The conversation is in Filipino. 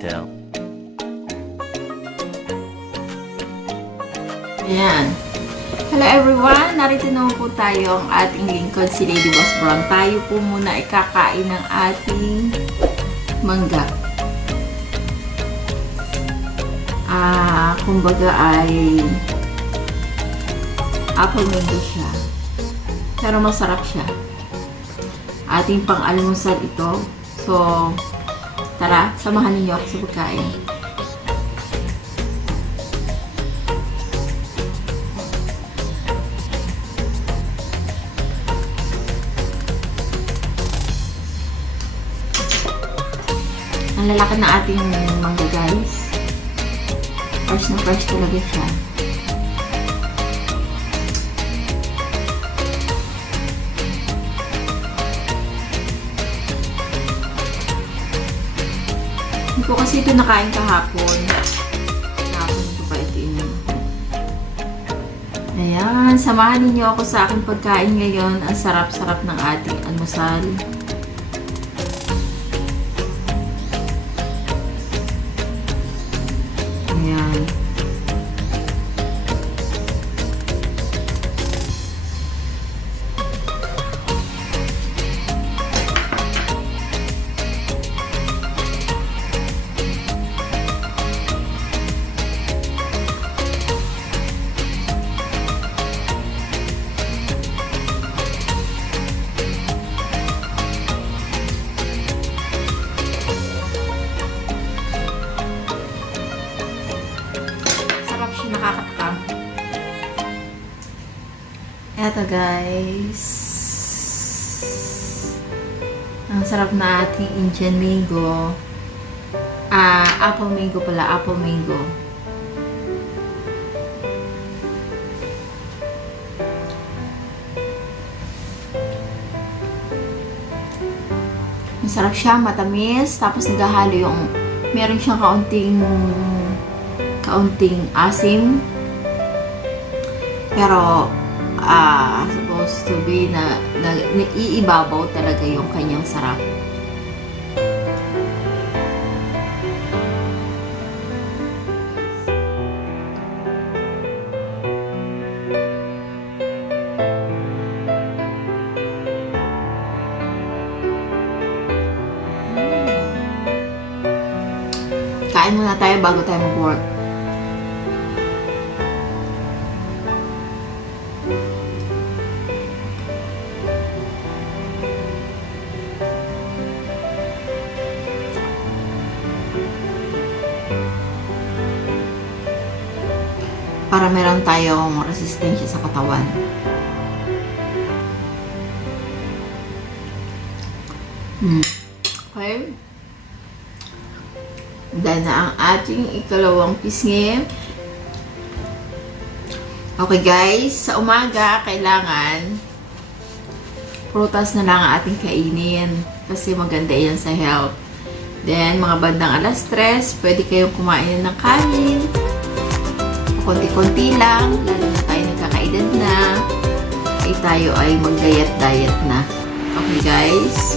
later. Ayan. Hello everyone! Narito naman po tayo ang ating lingkod, si Lady Boss Brown. Tayo po muna ay kakain ng ating mangga. Kumbaga ay apple mango siya. Pero masarap siya. Ating pang-almusal ito. So, tara, samahan niyo ako sa pagkain. Ang lalaki na ating mangga, guys. Fresh na fresh talaga siya. Hindi ko kasi ito nakain kahapon. Kahapon ko pa ito inom. Ayan, samahan ninyo ako sa aking pagkain ngayon. Ang sarap-sarap ng ating almusal. Ayan. Nakakatakam. Eto guys. Ang sarap na ating Indian mango. Apple mango pala. Apple mango. Masarap siya, matamis. Tapos naghahalo yung meron siyang kaunting asim, pero supposed to be na iibabaw talaga yung kanyang sarap. Kain muna tayo bago tayo mag-work. Para meron tayong resistensya sa katawan. Okay. Dahil na ang ating ikalawang pisngi. Okay guys, sa umaga kailangan prutas na lang ang ating kainin kasi maganda yan sa health. Then mga bandang alas 3, pwede kayong kumain ng kanin. Konti-konti lang, lalo na tayo nagkakaedad na, ay tayo ay mag-diet-diet na. Okay guys?